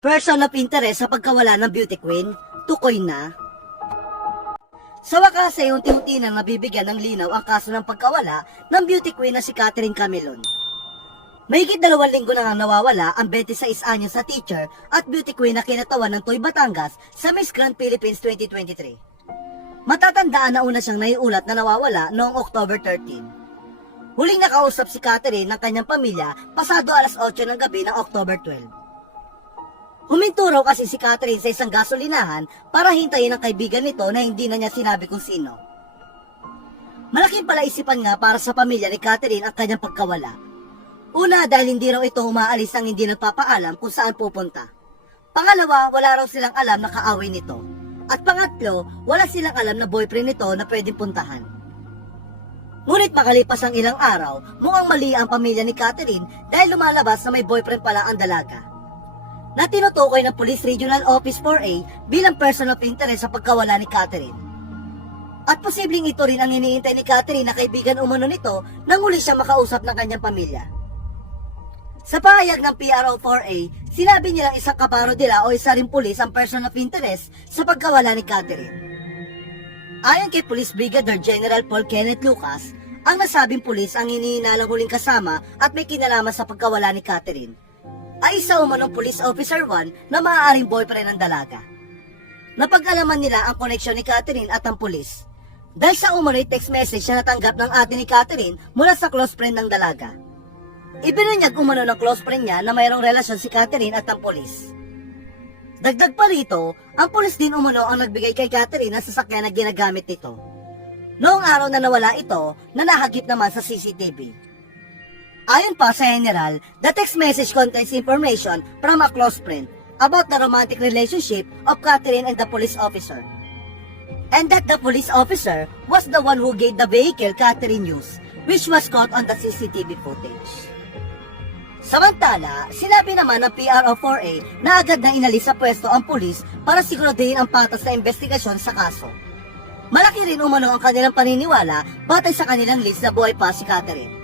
Person of interest sa pagkawala ng beauty queen, tukoy na. Sa wakas ay unti-unti nang nabibigyan ng linaw ang kaso ng pagkawala ng beauty queen na si Catherine Camelon. Mahigit 2 linggo na nga nawawala ang 26 anyos sa teacher at beauty queen na kinatawan ng Toy Batangas sa Miss Grand Philippines 2023. Matatandaan na una siyang naiulat na nawawala noong October 13. Huling nakausap si Catherine ng kanyang pamilya pasado alas 8 ng gabi ng October 12. Huminto raw kasi si Catherine sa isang gasolinahan para hintayin ang kaibigan nito na hindi na niya sinabi kung sino. Malaking palaisipan nga para sa pamilya ni Catherine ang kanyang pagkawala. Una, dahil hindi raw ito umaalis ang hindi nagpapaalam kung saan pupunta. Pangalawa, wala raw silang alam na kaaway nito. At pangatlo, wala silang alam na boyfriend nito na pwedeng puntahan. Ngunit makalipas ang ilang araw, mukhang mali ang pamilya ni Catherine dahil lumalabas na may boyfriend pala ang dalaga. Na tinutukoy ng Police Regional Office 4A bilang person of interest sa pagkawala ni Catherine. At posibleng ito rin ang iniintay ni Catherine na kaibigan umano nito nang muli siyang makausap ng kanyang pamilya. Sa pahayag ng PRO 4A, sinabi nilang isang kaparodila o isa ring pulis ang person of interest sa pagkawala ni Catherine. Ayon kay Police Brigadier General Paul Kenneth Lucas, ang nasabing pulis ang hinihinalang huling kasama at may kinalaman sa pagkawala ni Catherine ay isa umanong police officer 1 na maaaring boyfriend ng dalaga. Napag-alaman nila ang koneksyon ni Catherine at ang pulis dahil sa umano'y text message na natanggap ng ate ni Catherine mula sa close friend ng dalaga. Ibinunyag umano ng close friend niya na mayroong relasyon si Catherine at ang pulis. Dagdag pa rito, ang pulis din umano ang nagbigay kay Catherine ng sasakyan na ginagamit nito. Noong araw na nawala ito, nanahagip naman sa CCTV. Ayon pa sa general, the text message contains information from a close friend about the romantic relationship of Catherine and the police officer. And that the police officer was the one who gave the vehicle Catherine used, which was caught on the CCTV footage. Samantala, sinabi naman ng PRO 4A na agad na inalis sa pwesto ang pulis para siguraduhin ang patas na investigasyon sa kaso. Malaki rin umano ang kanilang paniniwala batay sa kanilang list na buhay pa si Catherine.